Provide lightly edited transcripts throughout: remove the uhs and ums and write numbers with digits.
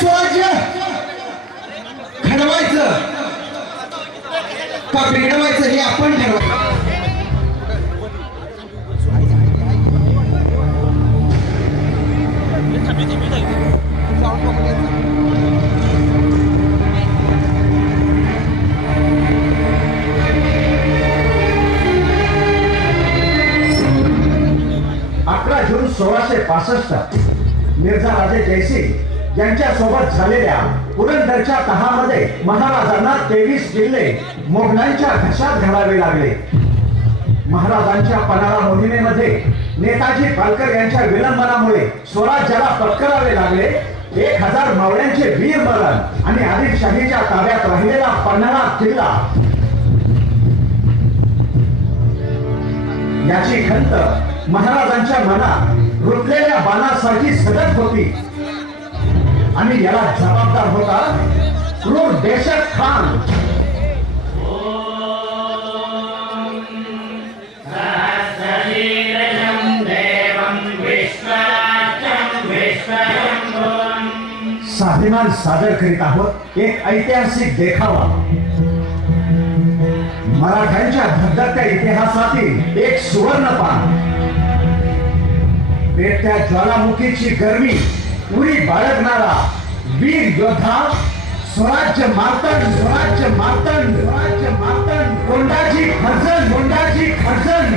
स्वराज्य घडवायचं का बिघडवायचं हे आपण ठरवायचं. जून 1665 मिर्झा राजे जयसिंग यांच्या सोबत झालेल्या पुरंदरच्या तहामध्ये महाराजांना 23 किल्ले मोगलांच्या घशात घालावे लागले. महाराजांच्या पन्हाळा मोहिमेमध्ये नेताजी पालकर यांच्या विलंबनामुळे स्वराज्याला पत्करावे लागले. 1000 मावळ्यांचे वीरमरण आणि आदिलशाहीच्या ताब्यात राहिलेला पन्हाळा किल्ला याची खंत महाराजांच्या मनात रुतलेल्या बाणासारखी सतत होती आणि याला जबाबदार होता क्रूर देशक खान. स्वाभिमान सादर करीत आहोत एक ऐतिहासिक देखावा. मराठ्यांच्या धगधगत्या इतिहासातील एक सुवर्णपान. पेटत्या ज्वालामुखीची गरमी उरी बाळगणारा वीर योद्धा स्वराज्य मार्तंड स्वराज्य मार्तंड स्वराज्य मार्तंड कोंडाजी खर्जन कोंडाजी खर्जन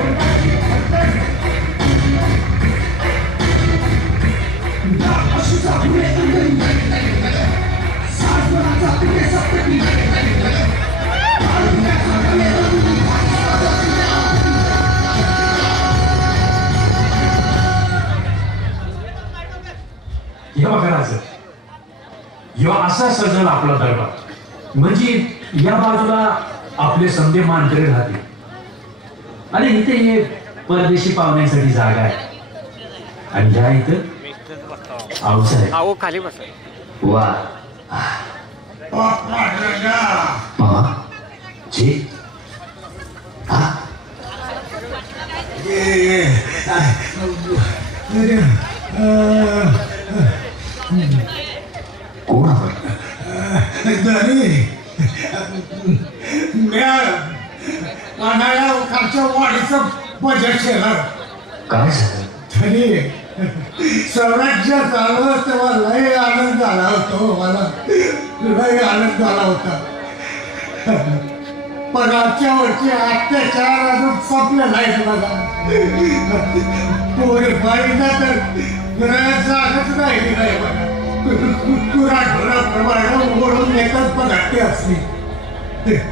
असा सजल आपला दरबार. म्हणजे या बाजूला आपले समजे मांडरे राहतील आणि इथे हे परदेशी पाहुण्यांसाठी जागा आहे आणि या इथं आऊसाहेब आओ खाली बसा. वा जी हा कोण खालच्या वाढीचं बजेट केलं. काय झालं तरी स्वराज्य झालं तेव्हा लय आनंद झाला होतो. मला लय आनंद झाला होता. पण आजच्या वर्षी अत्याचार अजून संपलं नाही बघा. पोरी बाईना तर जागच राहिली नाही बघा. कुराढोराप्रमाणे ओढून येतात पण हट्टी असली.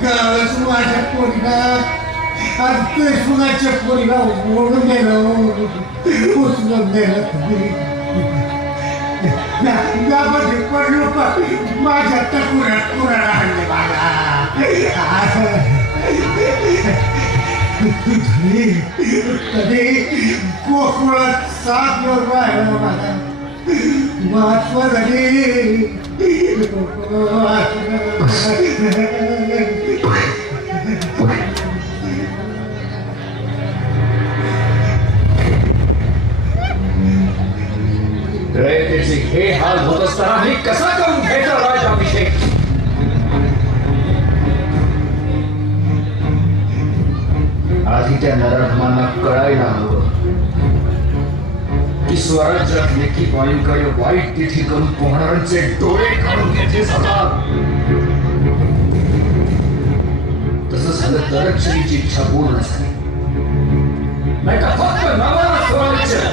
कालच माझ्या पोरीला आणि ते सुनाच्या पोरीला ओढून नेलं उचलून नेलं. तुम्ही त्यामध्ये पडलो पण माझ्या तर कुराड आणले मला. कधी कोकणात 7 लोक राहिला मला. महात्मा झाली. रयतेचे हे हाल होत असताना मी कसा करून घ्यायचा राजाभिषेक. आधी त्या नराधमांना कळायला हवं की स्वराज्यात लेखी बाईंकडे वाईट तिथी करून पोहणाऱ्यांचे डोळे काढून घेतले जातात. तसं झालं तरच श्रीची इच्छा पूर्ण झाली. नाही का फक्त नावाला स्वराज्य.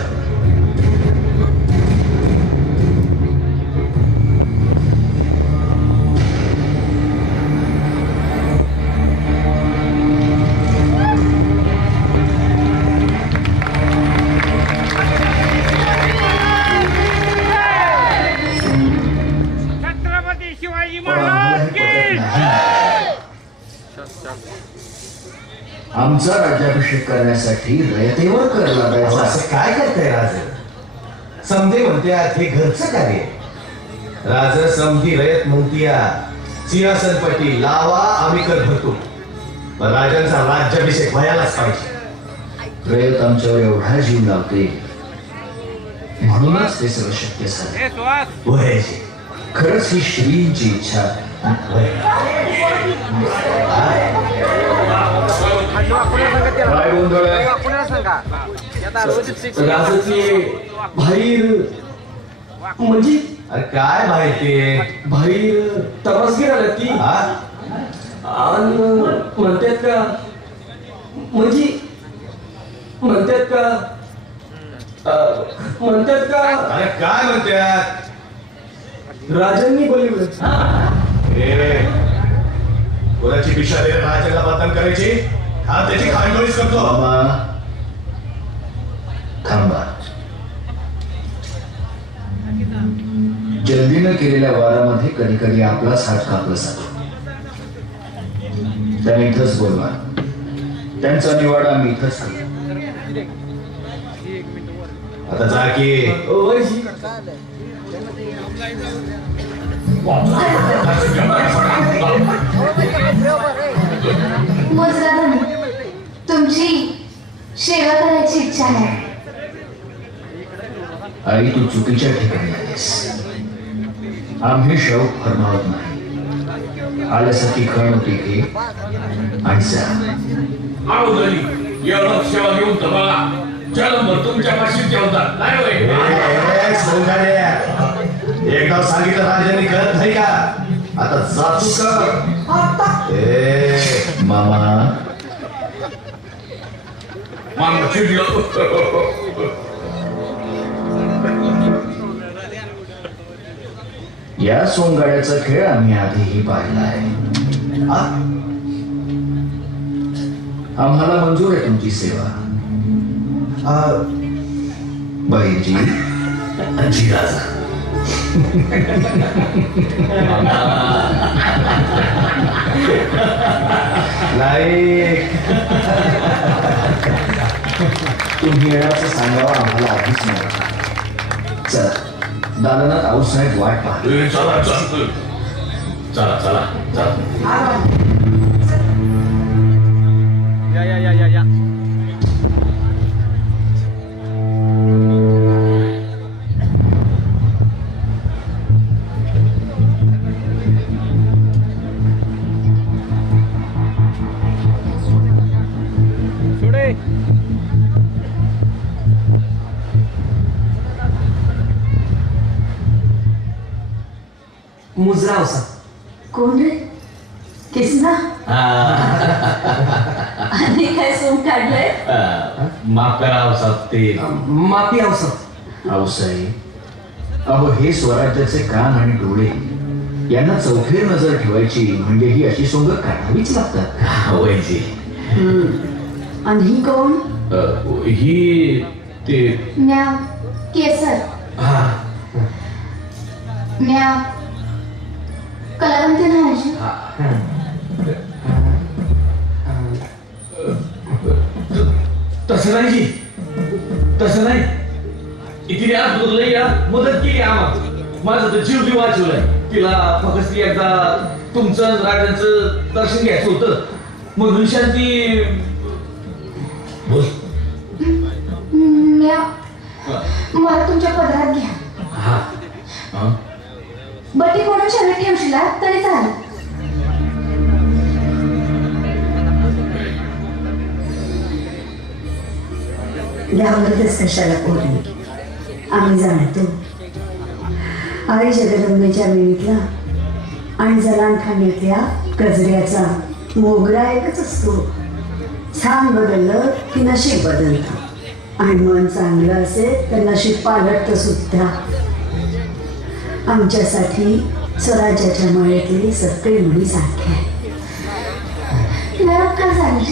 आमचा राज्याभिषेक करण्यासाठी रयतेवर कर लागायचा. असं काय करताय राज? समजे म्हणत्यात हे घरचं कार्य. राज समधी रयत म्हणतीया सिंहासनपटी लावा आम्ही कर भरतो. पण राजांचा राज्याभिषेक व्हायलाच पाहिजे. रयत आमच्यावर एवढा जीव लावते म्हणूनच ते सगळं शक्य झालं. व्हायचे खरंच ही श्रींची इच्छा काय गोंधळ आहे? राजाची बाहेर म्हणजे अरे काय माहिती बाहेर तपासगीर आला ती हा आणि म्हणतात का म्हणजे म्हणतात का म्हणतात का अरे काय म्हणतात राजांनी बोलवलं कोणाची बिशाले राजाला मतदान करायची हा त्याची खांडोळीच करतो मामा थांबा. जल्दीनं केलेल्या वारामध्ये कधी कधी आपलाच हात कापला जातो. त्याने इथंच बोलवा. त्यांचा निवाडा मी इथंच करतो. आता जा की वैशी मोजराधन तुमची सेवा करायची इच्छा आहे. आई तू चुकीच्या ठिकाणी आलीस. आम्ही शौक फरमावत नाही. आल्यासाठी खण होती घे आणि जा. आहो घरी एवढं सेवा घेऊन तर बघा जन्मभर तुमच्या पाशी जेवतात नाही होय सोंगाड्या एकदा सांगितलं राजांनी कळत नाही का आता जातो का मामा मामा चिडलो या सोंगाड्याचा खेळ आम्ही आधीही पाहिला आहे. आम्हाला मंजूर आहे तुमची सेवा. बाईजी जी राजा नाही तुम्ही येण्याचं सांगावं आम्हाला आधीच नाही. चला दालनात आऊसाहेब वाट पाहतो. चला चला चला चला मुजरा होसा कोण रे किसना आणि काय सोंग काढलंय. माफ करा साहेब ते माफी होसा आऊसाहेब अहो हे स्वराज्याचे कान आणि डोळे यांना चौफेर नजर ठेवायची म्हणजे ही अशी सोंग काढावीच लागतात. वैजी आणि ही कोण. ही ते म्या केसर म्या कलावंती नाही. तसं नाही जी तसं नाही तिने आज लई या मदत केली आम्हाला. माझं तर जीव बी वाचवलाय. तिला फक्त ती एकदा तुमचं राजांचं दर्शन घ्यायचं होतं म्हणून शांती बोल. म्या मला तुमच्या पदरात घ्या. बटी म्हणून शरीर ठेवशीला तरी चालेल. यावरच कशाला पोरली आम्ही जाणतो. आई जगदंबेच्या वेळीतला आणि जलांखाण्यातल्या गजऱ्याचा मोगरा एकच असतो. छान बदललं की नशीब बदलतं आणि मन चांगलं असेल तर नशीब पालटतं सुद्धा. आमच्यासाठी स्वराज्याच्या मळ्यातली सगळे मुली सारखे आहे. लय उपकार झाले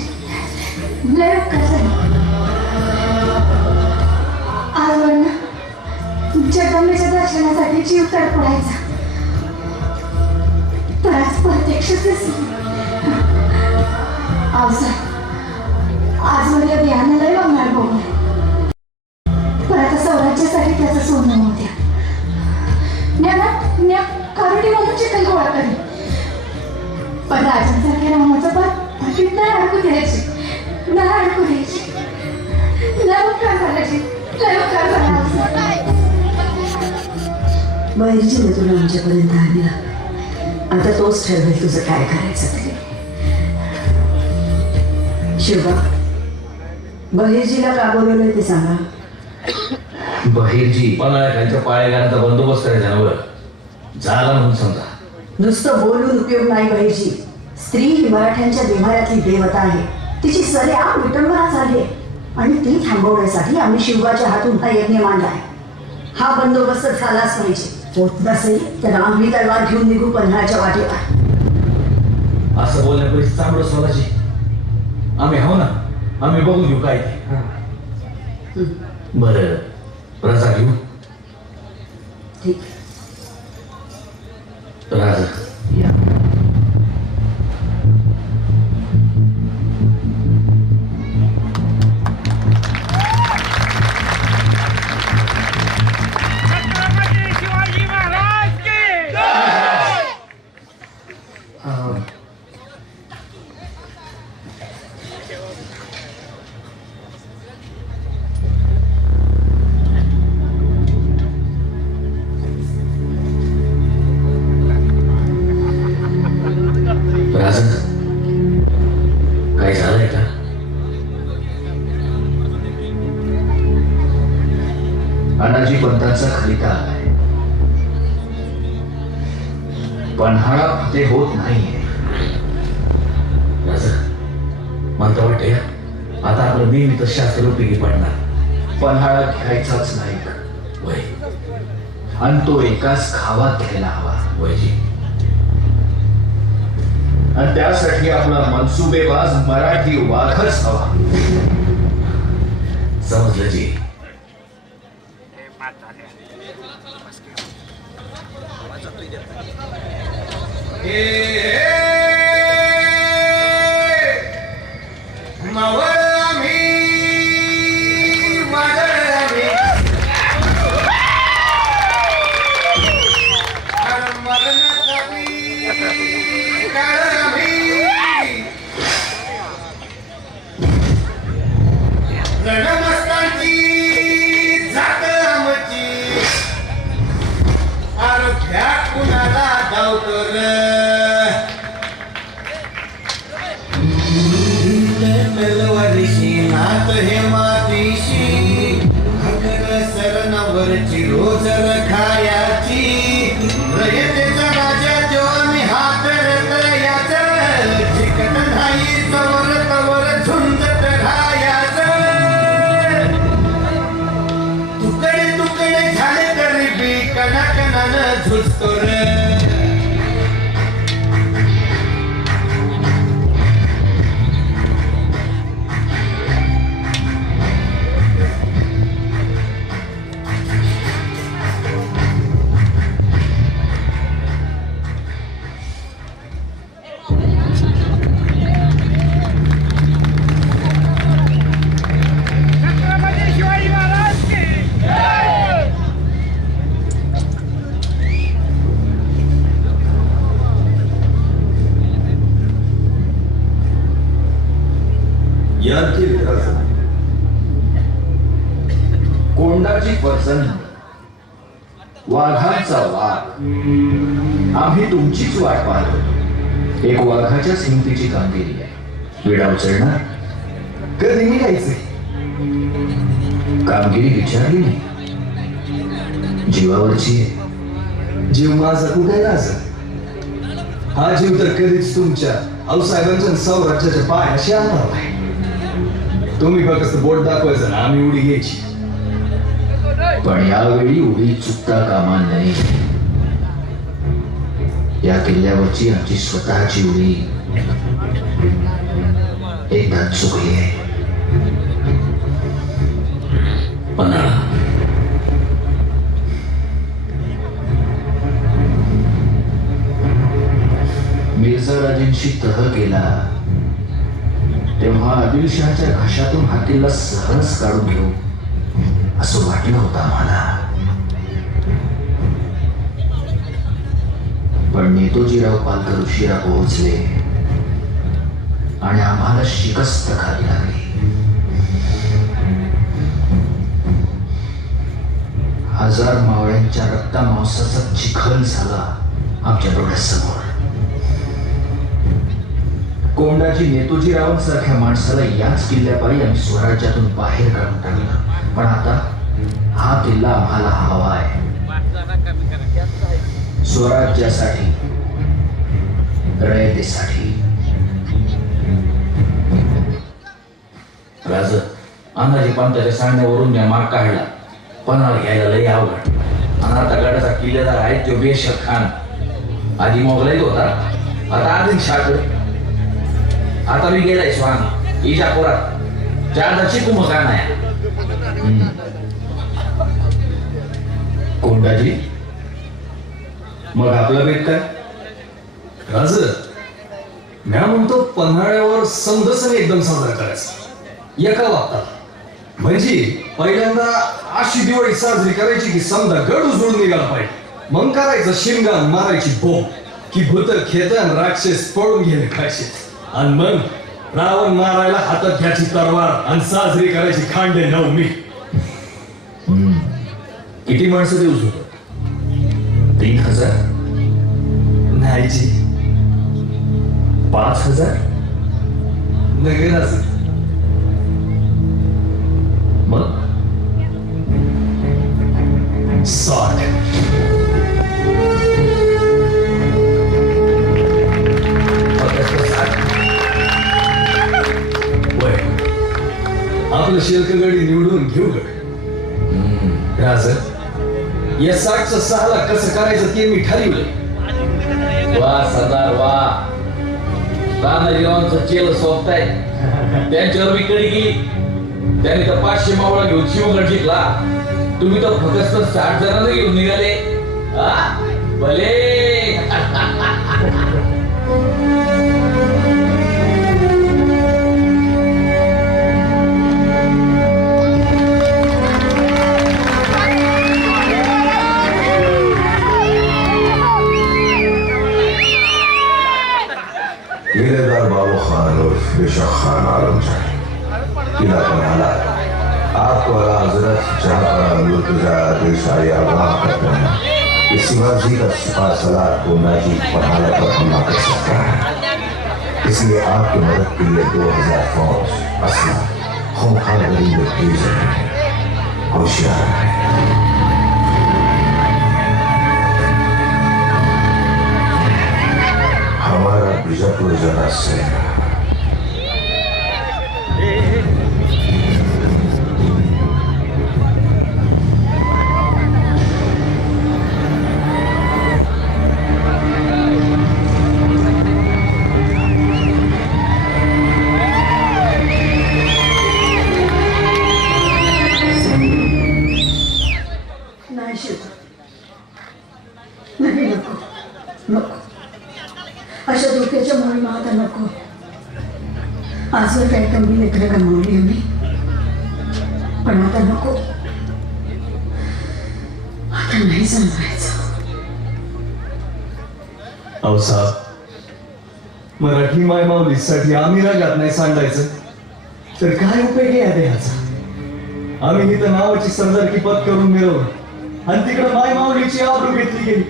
लय उपकार झाले. आजवर जगदंबेच्या दर्शनासाठी जीव तडपडायचा तर आज प्रत्यक्षच आज माझ्या बियाणालाही बघणार बघून पण आता स्वराज्यासाठी त्याचं सोनं होत्या. कारुडी म्हणून चिकन गोळा करेल पण राजांसारख्या रामाचं पण नाही अडकू द्यायची नाही अडकू द्यायची. लय उपकार झाल्याची लय उपकार झाला. बहिर्जीने तुला आमच्यापर्यंत आणला. आता तोच ठरवेल तुझं काय करायचं ते. शिवा, बहिर्जीला का बोलवलंय ते सांगा. बहिर्जी पन्हाळ्याच्या पाळेगारांचा बंदोबस्त करायचा ना वर झाला म्हणून समजा. नुसतं बोलून उपयोग नाही. बहिर्जी, स्त्री ही मराठ्यांच्या देव्हाऱ्यातली देवता आहे. तिची सरेआम विटंबना झाली आहे आणि ती थांबवण्यासाठी आम्ही शिवाच्या हातून हा यज्ञ मांडलाय. हा बंदोबस्त झालाच पाहिजे. होत नसेल तर आम्ही तलवार घेऊन निघू पन्हाळ्याच्या वाटेवर. असं बोलण्यापेक्षा चांगलं स्वतःची आम्ही हो ना, आम्ही बघू घेऊ काय ते. बरं, रजा घेऊ. ठीक. राजा या. छत्रपती शिवाजी महाराज की जय. राजा, काय झालंय का? अनाजी पंतांचा खलिता आलाय. पन्हाळा फते होत नाहीये. राजा, मला तर वाटतंय आता आपलं नेहमी शास्त्र उपयोगी पडणार. पन्हाळा घ्यायचाच नाही का? वय आणि तो एकाच खावात घ्यायला हवा. वयजी, आणि त्यासाठी आपला मनसुबेबाज मराठी वाघच हवा. समजलं जी. रोज खायाची रयतेचा राजा जो मी हात याच चिकट नाही तवर तवर झुंजत राहायाच. तुकडे तुकडे झाले तरी बी कणाकणानं झुजतो रे. छत्रपती शिवाजी महाराज की जय. यांची रजा. कोंडाची पसंत, वाघांचा वाघ. आम्ही तुमचीच वाट पाहतो. एक वाघाच्याच हिमतीची कामगिरी आहे. विडा उचलणार, कधी निघायचे? कामगिरी विचारली नाही, जीवावरची आहे. जीव माझा कुठे राजा? हा जीव तर कधीच तुमच्या आऊसाहेबांच्या सौराज्याच्या पायाशी आणणार नाही. तुम्ही फक्त बोट दाखवायचं ना, आम्ही उडी घ्यायची. पण यावेळी उडी चुकता कामा नाही. या किल्ल्यावरची आमची स्वतःची उडी एकदा चुकली आहे. पन्हाळा मिर्झा राजेंशी तह केला तेव्हा आदिलशहाच्या घशातून हा किल्ला सहज काढून घेऊ असं वाटलं होतं आम्हाला. पण नेतोजीराव पालकर उशिरा पोहोचले आणि आम्हाला शिकस्त खावी लागली. 1000 मावळ्यांच्या रक्तामांसाचा चिखल झाला आमच्या डोळ्यासमोर. कोंडाजी नेतोजीरावांसारख्या माणसाला याच किल्ल्यापायी आम्ही स्वराज्यातून बाहेर काढून टाकलं. पण आता हा किल्ला आम्हाला हवा आहे. स्वराज्यासाठी, रयतेसाठी. राज अण्णाजी पंताच्या सांगण्यावरून या माग काढला. पणाला घ्यायला लय अवघड. आणि आता गडाचा किल्लेदार आहे तो बेशक खान. आधी मोगलाईत होता, आता आधी शाकर. आता मी गेलाय स्वान इजापुरात चारदाची कुमका नाही. कोंडाजी, मग आपला भेट काय? राज म्या म्हणतो पन्हाळ्यावर समदसने एकदम साजरा करायचा एका वाजता. म्हणजे पहिल्यांदा अशी दिवाळी साजरी करायची की समजा गड उजळून निघाला पाहिजे. मग करायचं शिमगान, मारायची बोंब की भूत खेतन राक्षस पळून गेले पाहिजे. आणि मग रावण मारायला हातात घ्यायची तलवार आणि साजरी करायची खांडे नवमी. किती माणसं देऊ शकतो? 3000, नाही जी, 5000, नगे राज. मग 60. वय आपलं शेलकगडी निवडून घेऊ गड. राज या 60चं 6 लाख कसं करायचं ते मी ठरवलंय. वा सरदार वा. तानाजीरावांचं चेल सोबताय. त्यांच्यावर मी कडी गेली. त्यांनी तर 500 मावळा घेऊन शिवगड जिंकला. तुम्ही तर फक्त 60 जणांना घेऊन निघाले. भले किलेदार बाबू खान उर्फ बेशक खान आलम चाहिए. किला पन्हाला आपको हजरत जहाँ पर मुर्तजा देसाई आगाह करते हैं कि शिवाजी का सिपा सलार कोंडाजी पन्हाला पर हमला कर सकता है. इसलिए आपकी मदद के लिए 2000 फौज असला खूंखार गरीब भेज रहे हैं. होशियार है. हमारा बीजापुर जरा से नाही शिव, नाही, नको नको. अशा धोक्याच्या मोहिमा आता नको. आजवर काही कमी लेकरं गमावली आम्ही, पण आता नको. आता नाही सांगायचं. अहो साहेब, मराठी मायमावलीसाठी आम्ही रागात नाही सांगायचं तर काय उपयोग आहे देहाचा. आम्ही इथं नावाची सरदारकी पद करून मिळवलं आणि तिकडे मायमावलीची आबरू घेतली गेली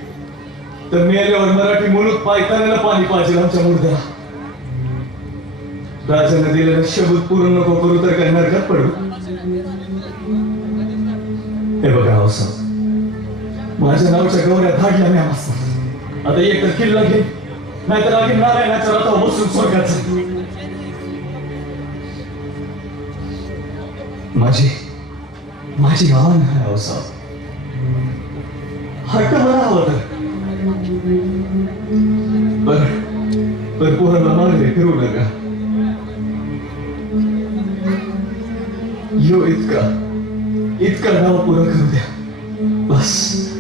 तर मेल्यावर मराठी मुलूक पायताना पाणी पाहिजे आमच्या मुर्द्याला. राजाने दिलेलं शब्द पूर्ण नको करू तर काय नरकात पडू. हे बघा अहो साहेब, माझ्या नावाच्या गौऱ्या धाडल्या नाही असतात. आता एक तर किल्ला घे, नाहीतर आधी नारायणाच्या रथावर बसून स्वर्गाचं. माझी आव्हान आहे अहो साहेब. हट्ट मला हवं तर पण पोराला मागले फिरू नका. यो इतका नाव पुरं करू द्या बस.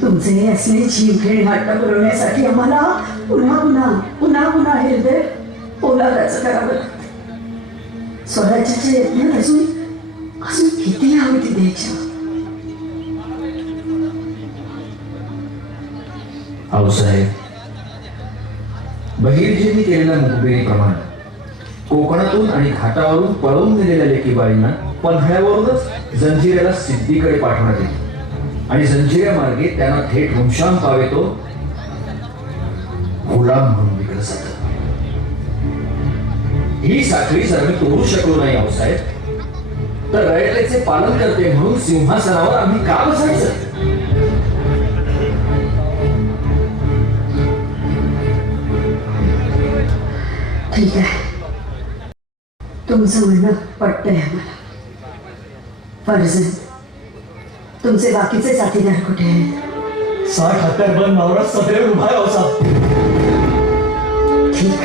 तुमचे असले जीवघेण हट्ट पुरवण्यासाठी आम्हाला पुन्हा पुन्हा पुन्हा पुन्हा हृदय पोलादाचं करावं लागतं. स्वराज्याच्या यत्नात अजून किती आहुती द्यायच्या. आऊसाहेब, बहिर्जींनी केलेल्या मुखबिरीप्रमाणे कोकणातून आणि घाटावरून पळून गेलेल्या लेकीबाईंना पन्हाळ्यावरूनच जंजिऱ्याला सिद्धीकडे पाठवण्यात येईल आणि जंजिऱ्या मार्गे त्यांना थेट वंशान पावेतो गुलाम म्हणून विकलं जात. ही साखळी जर आम्ही तोडू शकलो नाही आहोसाहेब तर रयतेचे पालन करते म्हणून सिंहासनावर आम्ही का बसायचं? ठीक आहे, तुमचं म्हणणं पटतंय आम्हाला. फर्जन, तुमचे बाकीचे साथीदार कुठे आहेत? 60 हत्यार बंद नवरा सदैव उभा आहे साहेब. ठीक,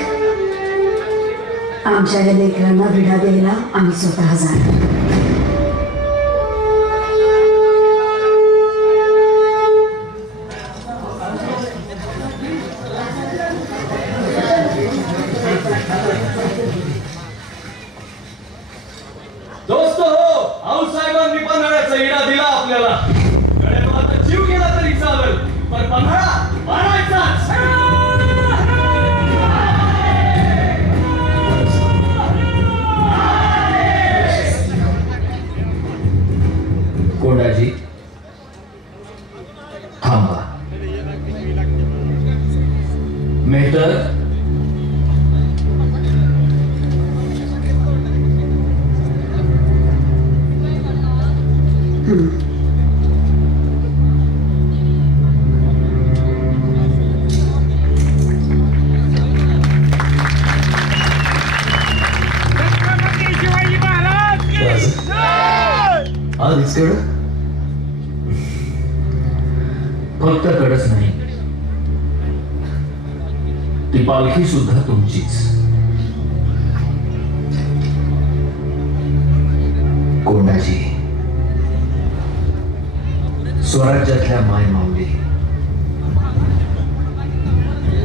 आमच्या या लेकरांना विडा द्यायला आम्ही स्वतः जाणार. दोस्त हो, आऊसाहेबांनी पन्हाळ्याचा इडा दिला आपल्याला. गड्याबाबा जीव गेला तरी चालेल, पण पन्हाळा मारायचाच. कोंडाजी थांबा. मेहतर, छत्रपती शिवाजी महाराज की जय! आज कड फक्त कडच नाही, ती पालखी सुद्धा तुमचीच. कोंडाजी, स्वराज्यातल्या माय माऊली,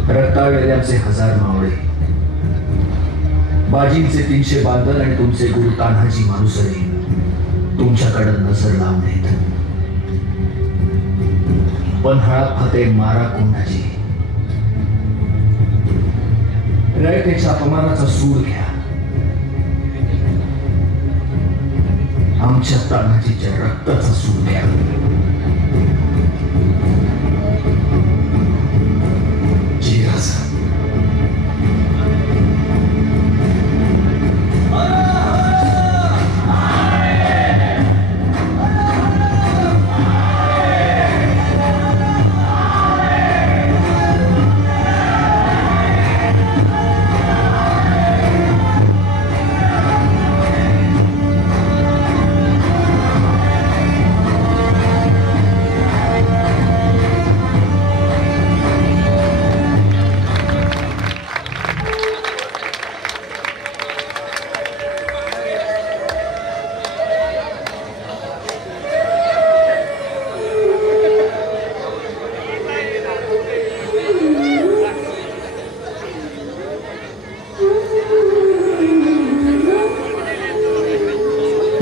रक्तावेल्यांचे 1000 मावळे, बाजींचे 300 बांधल आणि तुमचे गुरु तान्हाजी मानुसरी तुमच्याकडे नजर लावून आहेत. पन्हाळा फते मारा कोंडाजी, रयतेच्या अपमानाचा सूड घ्या. आमच्या तानाजीच्या रक्ताचा सूड घ्या. जी राजा.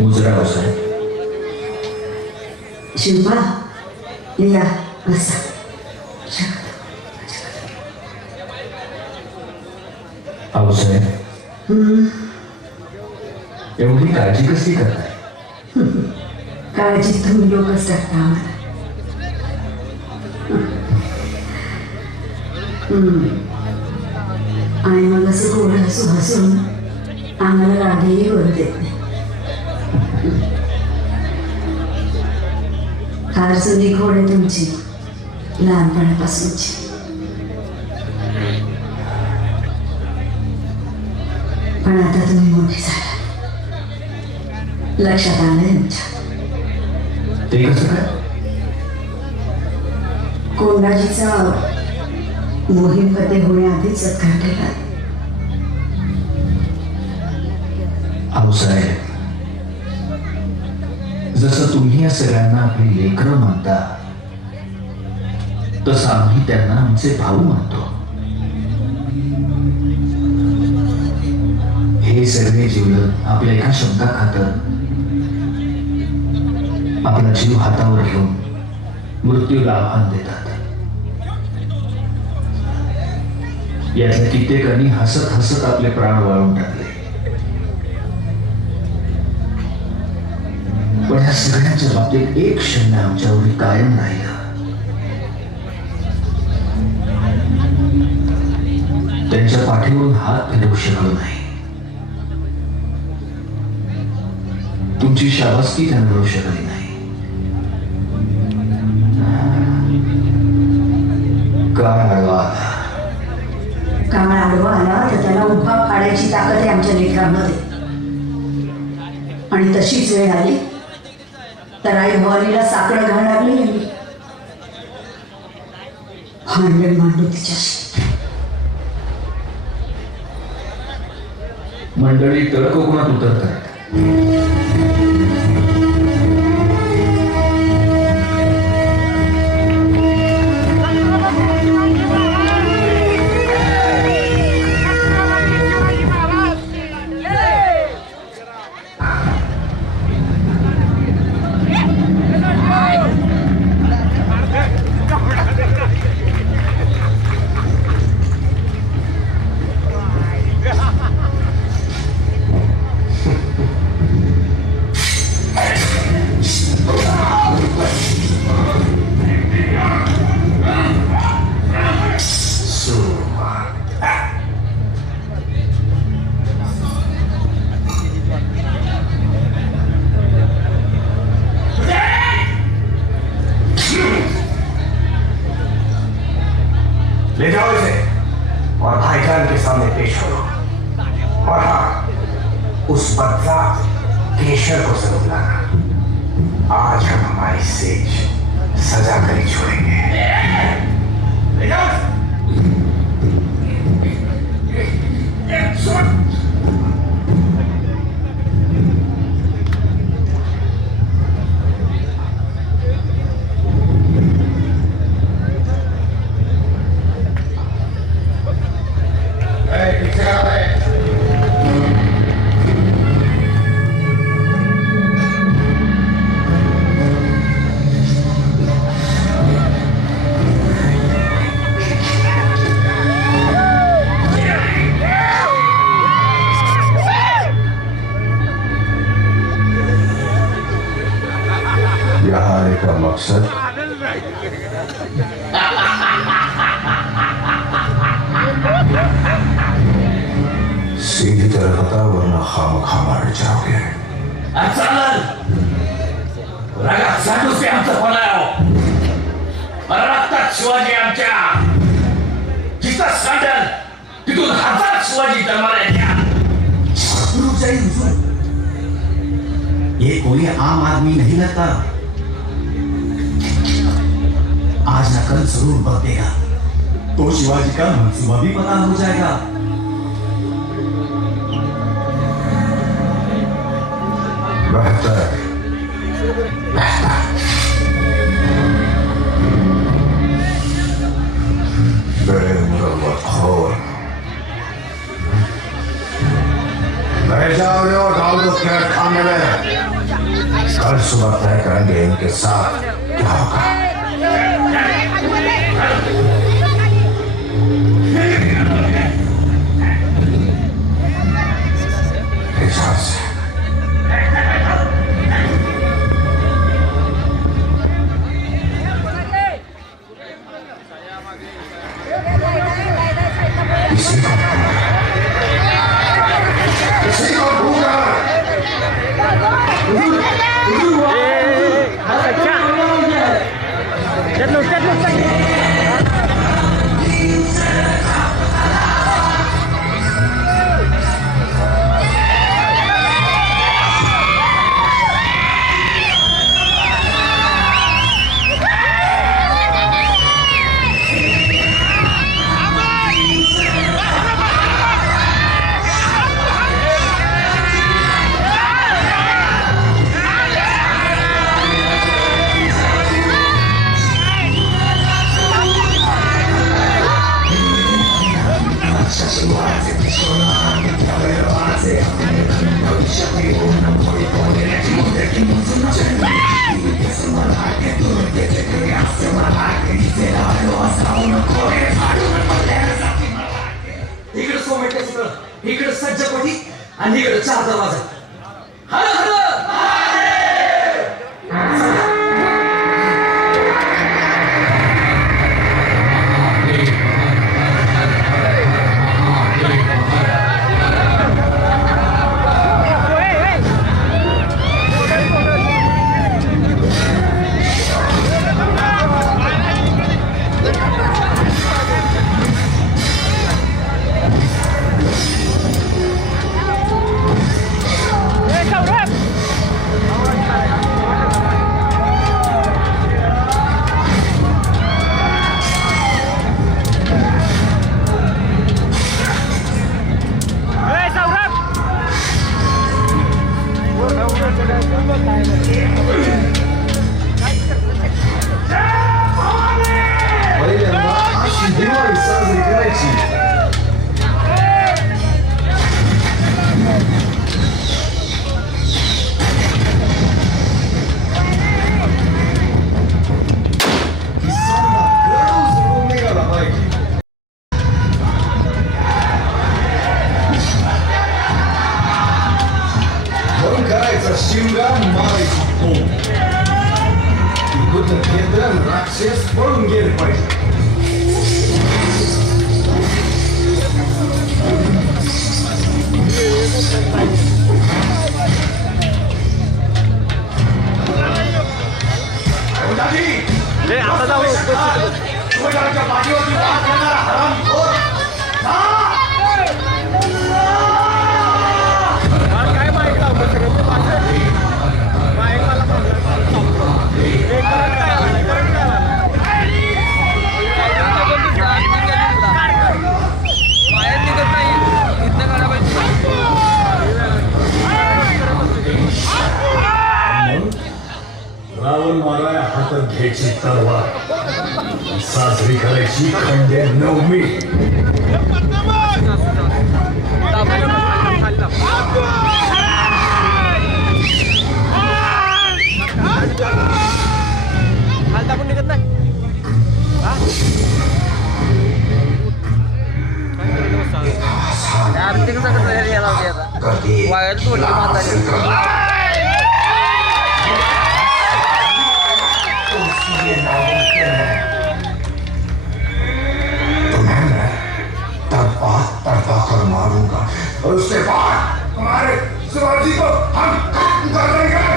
मुजरा साहेब, शिल्पा, या बसा. आऊसाहेब, एवढी काळजी कसली करताय? काळजी तुम्ही लोकच टाकता आम्हाला. आणि मग असं गोड हसू हसून आम्हाला रागही वरू देत नाही. फार जुनी खोड आहे तुमची, लहानपणापासूनची. पण आता तुम्ही मोठी झाला, लक्षात आलंय आमच्या. ते कसं काय? कोंडाजीचा मोहीम फते होण्याआधीच सत्कार केला. आऊसाहेब, जसं तुम्ही या सगळ्यांना आपली लेकरं मानता तसं आम्ही त्यांना आमचे भाऊ मानतो. हे सगळे जीवलग आपल्या एका शब्दा खातर आपला जीव हातावर घेऊन मृत्यूला आव्हान देतात. यातल्या कित्येकांनी हसत हसत आपले प्राण वाळून टाकले. पण या सगळ्यांच्या बाबतीत एक क्षण आमच्यावर कायम राहिला. त्यांच्या पाठीवरून हात फिरवू शकलो नाही. तुमची शाबासकी त्यांना मिळू शकली नाही. काय आडवा आला. काळ आडवा आला तर त्याला उभा फाडायची ताकद आहे आमच्या लेकरांमध्ये. आणि तशीच वेळ आली तर आई भवानीला साकडं घाल लागली यांनी. भांडण मांडू तिच्याशी. मंडळी तळ कोकणात उतरतात. ले जाओ इसे और भाईजान के सामने पेश करो. और हाँ, उस बदजात केशर को जरूर लाना. आज हम हमारी सेज सजा कर ही छोड़ेंगे. ले जाओ. यहाँ आने का मकसद सीधी तरह बता वरना खामखा मार जाओगे. रगात साठूचे आमचं फळाव. रक्तात शिवाजी आमच्या. जिथं सांडल तिथून हजार शिवाजी जन्माला. ये कोई आम आदमी नहीं लगता. आज न कल जरूर बदलेगा. तो शिवाजी का मंसूबा भी पता हो जाएगा. बेहतर बेमुरवतखोर. ले जाओ और डाल दो कैद खाने में. कल सुबह तय करेंगे इनके साथ क्या होगा. इकडे सोमेटच्या चित्र, इकडे सज्जपटी आणि इकडे चार दरवाजा. हर हर घ्यायची तलवार, साजरी करायची खंडे नवमी. कर मारूंगा और उसके बाद तुम्हारे शिवाजी को हम खत्म कर देंगे.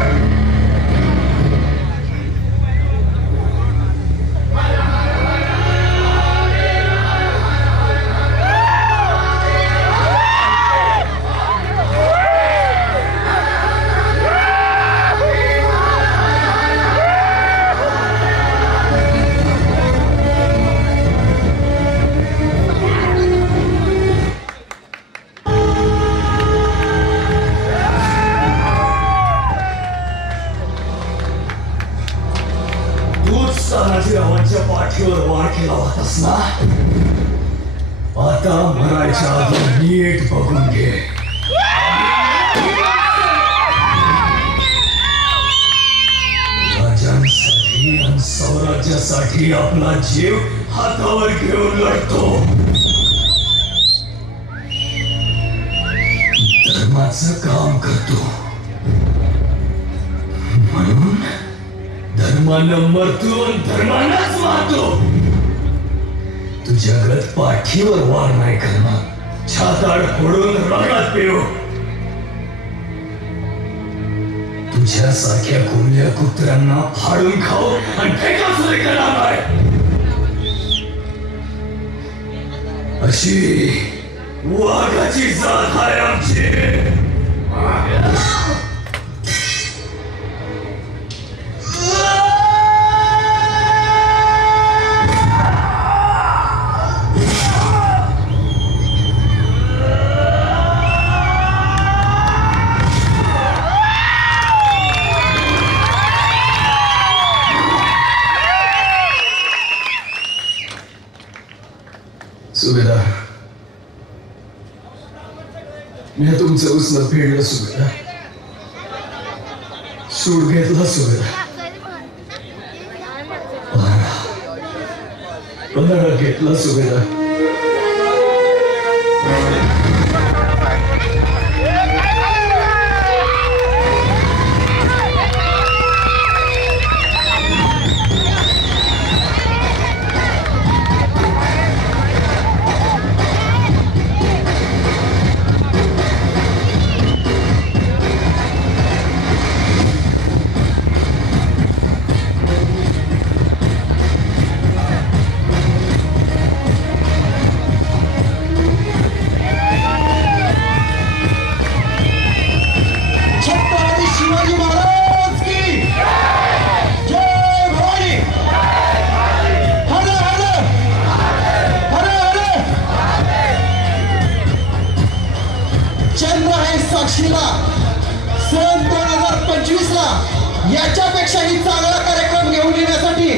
तानाजीरावांच्या पाठीवर वार केला होतास ना, आता मरायच्या आधी नीट बघून घे. राजांसाठी आणि स्वराज्यासाठी आपला जीव हातावर घेऊन लढतो. धर्माचं काम करतो म्हणून धर्मानं मरतो, धर्मानंच मारतो. तू जगत पाठीवर वार नाही करणार, छाताड फोडून रगात पेव. तुझ्यासारख्या कोल्ह्या कुत्र्यांना फाडून खाऊ आणि फेकासुरे करणार नाही. अशी वाघाची जात आहे आमची. सुभेदार, मी तुमचं उसनं फेडलं सुभेदार, सूड घेतला सुभेदार, पन्हाळा घेतला सुभेदार. साक्षीला सन 2025 ला याच्यापेक्षाही चांगला कार्यक्रम घेऊन येण्यासाठी